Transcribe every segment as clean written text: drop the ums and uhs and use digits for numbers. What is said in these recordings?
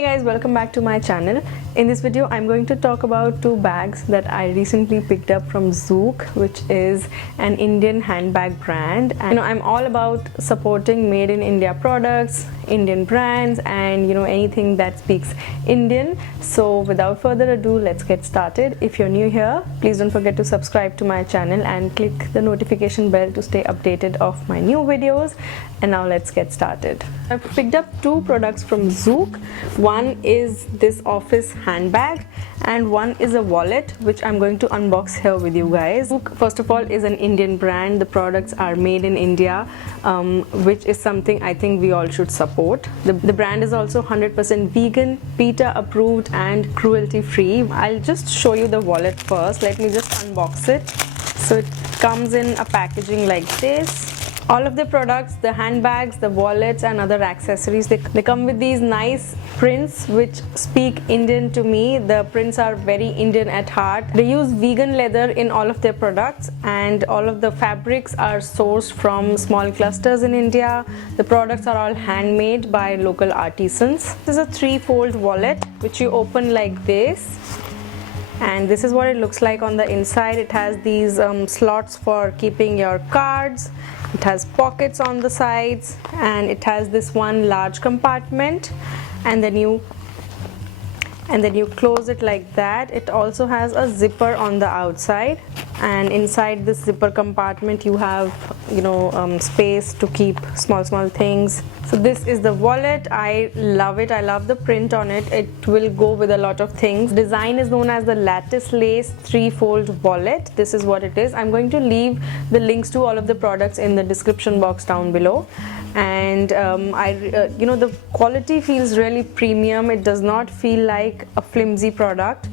Hey guys, welcome back to my channel. In this video I'm going to talk about two bags that I recently picked up from Zouk, which is an Indian handbag brand. And I'm all about supporting made in India products, Indian brands, and anything that speaks Indian. So without further ado, let's get started. If you're new here, please don't forget to subscribe to my channel and click the notification bell to stay updated of my new videos. And now let's get started. I've picked up two products from Zouk. One is this office handbag and one is a wallet, which I'm going to unbox here with you guys. Zouk, first of all, is an Indian brand. The products are made in India, which is something I think we all should support. The brand is also 100% vegan, PETA approved and cruelty free. I'll just show you the wallet first. Let me just unbox it. So it comes in a packaging like this. All of the products, the handbags, the wallets and other accessories, they come with these nice prints which speak Indian to me. The prints are very Indian at heart. They use vegan leather in all of their products and all of the fabrics are sourced from small clusters in India. The products are all handmade by local artisans. This is a three-fold wallet which you open like this. And this is what it looks like on the inside. It has these slots for keeping your cards. It has pockets on the sides and it has this one large compartment, and then you close it like that. It also has a zipper on the outside, and inside this zipper compartment you have space to keep small things. So this is the wallet. I love it. I love the print on it. It will go with a lot of things. Design is known as the lattice lace three-fold wallet. This is what it is. I'm going to leave the links to all of the products in the description box down below. And the quality feels really premium. It does not feel like a flimsy product.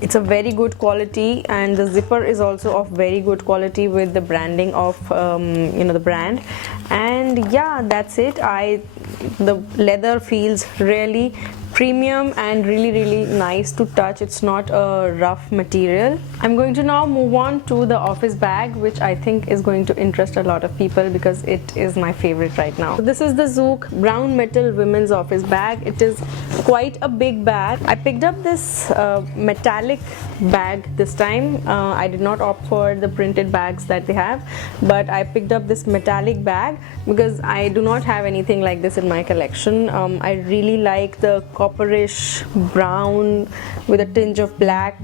It's a very good quality, and the zipper is also of very good quality with the branding of the brand. And yeah, that's it. The leather feels really premium and really nice to touch. It's not a rough material. I'm going to now move on to the office bag, which I think is going to interest a lot of people because it is my favorite right now. So this is the Zouk brown metal women's office bag. It is quite a big bag. I picked up this metallic bag this time. I did not opt for the printed bags that they have, but I picked up this metallic bag because I do not have anything like this in my collection. I really like the copperish brown with a tinge of black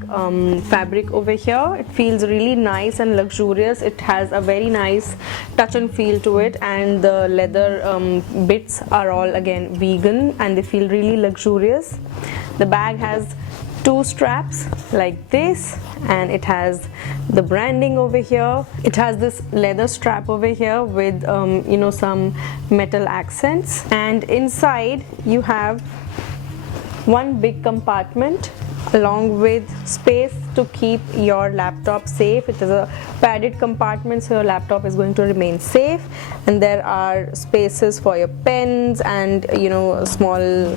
fabric over here. It feels really nice and luxurious. It has a very nice touch and feel to it, and the leather bits are all again vegan and they feel really luxurious. The bag has two straps like this, and it has the branding over here. It has this leather strap over here with some metal accents, and inside you have one big compartment along with space to keep your laptop safe. It is a padded compartment, so your laptop is going to remain safe, and there are spaces for your pens and small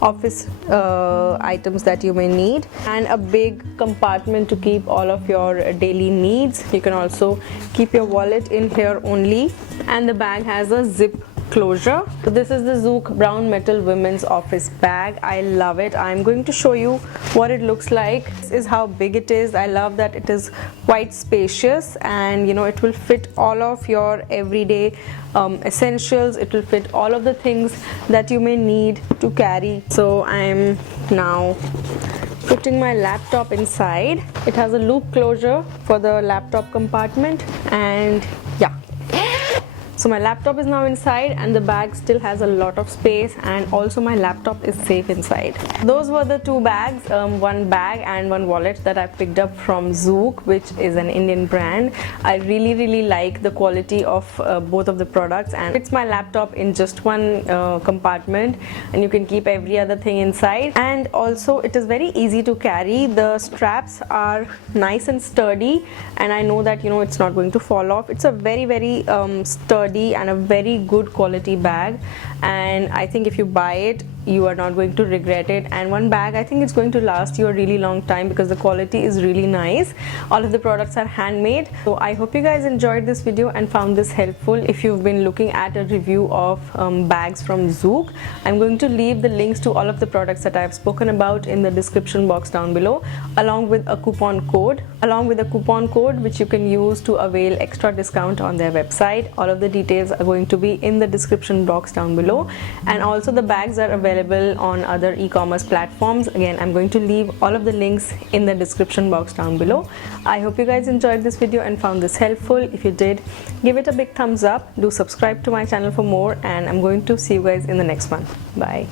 office items that you may need, and a big compartment to keep all of your daily needs. You can also keep your wallet in here only, and the bag has a zip closure. So this is the Zouk brown metal women's office bag. I love it. I'm going to show you what it looks like. This is how big it is. I love that it is quite spacious, and it will fit all of your everyday essentials. It will fit all of the things that you may need to carry. So I'm now putting my laptop inside. It has a loop closure for the laptop compartment, and yeah. So my laptop is now inside, and the bag still has a lot of space, and also my laptop is safe inside. Those were the two bags, one bag and one wallet that I picked up from Zouk, which is an Indian brand. I really like the quality of both of the products, and it's my laptop in just one compartment, and you can keep every other thing inside. And also it is very easy to carry. The straps are nice and sturdy, and I know that it's not going to fall off. It's a very sturdy and a very good quality bag, and I think if you buy it you are not going to regret it. And one bag, I think it's going to last you a really long time because the quality is really nice. All of the products are handmade. So I hope you guys enjoyed this video and found this helpful. If you've been looking at a review of bags from Zouk, I'm going to leave the links to all of the products that I've spoken about in the description box down below, along with a coupon code which you can use to avail extra discount on their website. All of the details are going to be in the description box down below, and also the bags are available on other e-commerce platforms. Again, I'm going to leave all of the links in the description box down below. I hope you guys enjoyed this video and found this helpful. If you did, give it a big thumbs up, do subscribe to my channel for more, and I'm going to see you guys in the next one. Bye.